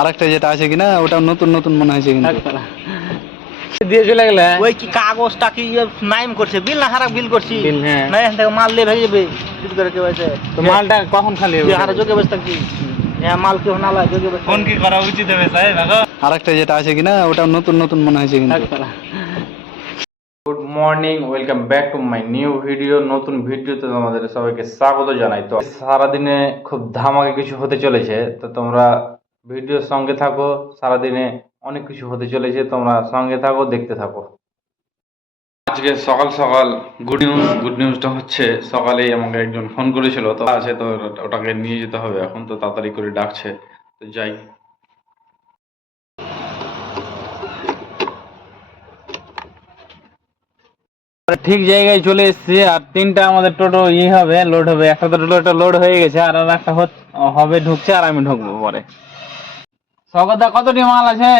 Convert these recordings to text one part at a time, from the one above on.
আরেকটা যেটা আছে কিনা ওটা নতুন নতুন মনে হয়েছে কিন্তু। দিয়ে চলে গেলে? ওই কি কাগজটা কি ইয়ে নাইম করছে? বিল না হারা বিল করছি? হ্যাঁ। না এখান থেকে মাল ভেজে যাবে করে কেউ আছে? তো মালটা কখন খালি হবে? তুই যোগে বসে থাকবি হ্যাঁ মাল কেউ না লাগে যোগে বসে কি করা উচিত হবে সাহেব যেটা আছে কিনা ওটা নতুন নতুন মনে হয়েছে কিন্তু। Good morning welcome back to my new video নতুন ভিডিওতে তোমাদের সবাইকে স্বাগত জানাই। তো সারাদিনে খুব ধামাকে কিছু হতে চলেছে তো তোমরা ভিডিওর সঙ্গে থাকো, সারাদিনে অনেক কিছু হতে চলেছে, তোমরা সঙ্গে থাকো, দেখতে থাকো। আজকে সকাল সকাল গুড নিউজ গুড নিউজটা হচ্ছে সকালেই আমাকে একজন ফোন করেছিল, তো আছে তো ওটাকে নিয়ে যেতে হবে এখন, তো তাড়াতাড়ি করে ডাকছে, তো যাই। ঠিক জায়গায় চলে এসেছি, আর তিনটা আমাদের টোটো ই হবে লোড হবে, একটা তো টোটো লোড হয়ে গেছে, আর একটা হবে ঢুকছে, আর আমি ঢুকবো পরে। স্বগতা কতটি মাল আছে?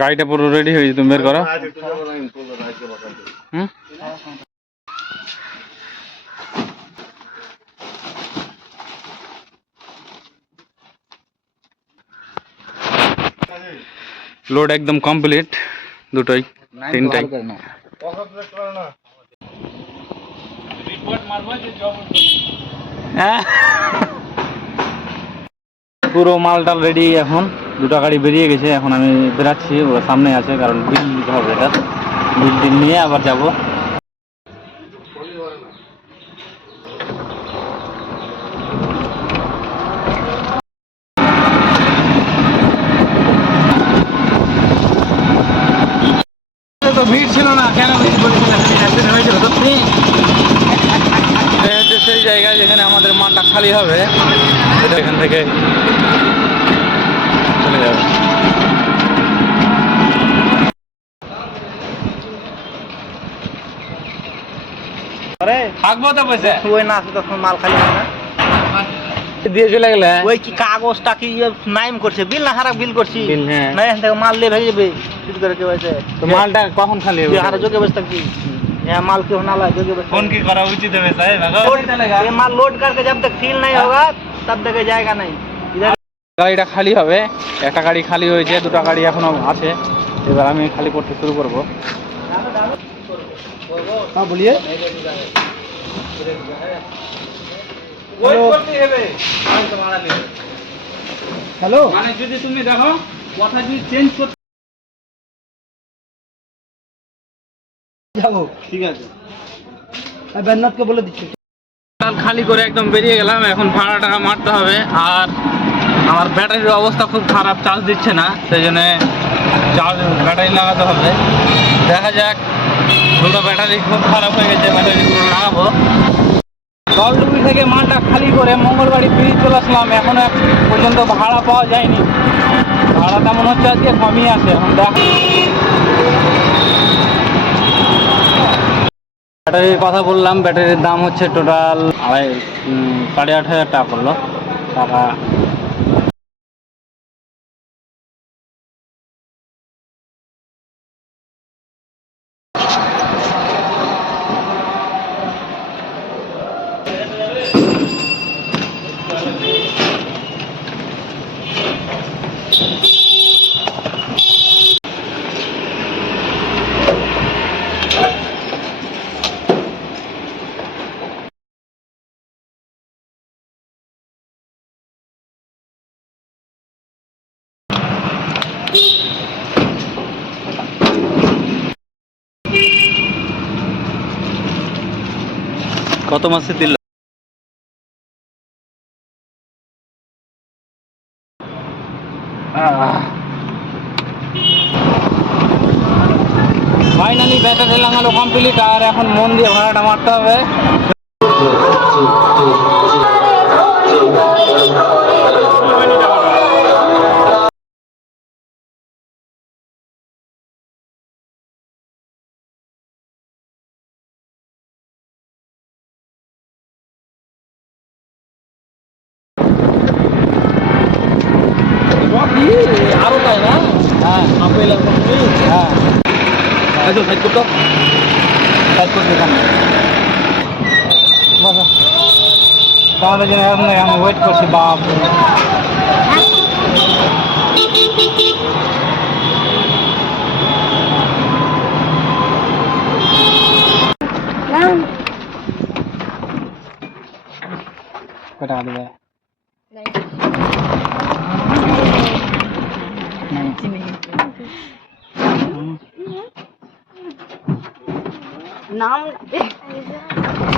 গাড়িটা পুরো রেডি হয়েছে তুমি বের করো। হুম? লোড একদম কমপ্লিট দুটোই তিনটাই। পুরো মালটাল রেডি এখন। দুটো গাড়ি বেরিয়ে গেছে এখন আমি বেরাচ্ছি ওরা সামনে আছে কারণ বিল দিতে হবে এটা। বিল টিল নিয়ে আবার যাব তো ভিড় ছিল না কেন সেই জায়গা যেখানে আমাদের মাঠটা খালি হবে এটা এখান থেকে চলে যাবে। থাকব তো বসে ওই না আসে তখন মাল খালি হয় না? দিয়ে চলে গেলে ওই কি কাগজটা কি ইয়ে নাইম করছে বিল না হারা বিল করছি বিল, হ্যাঁ। না এখান থেকে মাল দিয়ে ভেজে যাবে চুরি করে কেউ আছে তো মালটা কখন খালি তুই হবে হারা যোগে বসে থাকবি यहाँ माल क्यों ना लाए जोगे बस কি করা উচিত হবে সাহেব ये माल लोड करके जब तक सील नहीं होगा तब तक ये जाएगा नहीं इधर গাড়িটা খালি হবে একটা গাড়ি খালি হয়েছে দুটো গাড়ি এখনো আছে এবার আমি খালি করতে শুরু করব हाँ बोलिए হ্যালো? মানে যদি তুমি দেখো কথা যদি চেঞ্জ করতে যাব। ঠিক আছে। বেন্নাথকে বলে দিচ্ছি। খালি করে একদম বেরিয়ে গেলাম এখন ভাড়া টাকা মারতে হবে। আর আমার ব্যাটারির অবস্থা খুব খারাপ চার্জ দিচ্ছে না সেই জন্য চার্জ ব্যাটারি লাগাতে হবে। দেখা যাক দুটো ব্যাটারি খুব খারাপ হয়ে গেছে ব্যাটারিগুলো লাগাবো। জলডুবি থেকে মালটা খালি করে মঙ্গলবাড়ি ফিরে চলে আসলাম। এখনও এক পর্যন্ত ভাড়া পাওয়া যায়নি। ভাড়া তেমন হচ্ছে আজকে, কমই আছে। এখন দেখ। ব্যাটারির কথা বললাম, ব্যাটারির দাম হচ্ছে টোটাল আড়াই সাড়ে আট হাজার টাকা পড়ল টাকা কত মাসে দিল? ফাইনালি ব্যাটারি লাগালো কমপ্লিট আর এখন মন দিয়ে ভাড়াটা মারতে হবে। একদম সাইড করতো সাইড করতে সামনে বাবা তাহলে যে এখন আমি ওয়েট করছি বাপ কয় টাকা দেবে नाम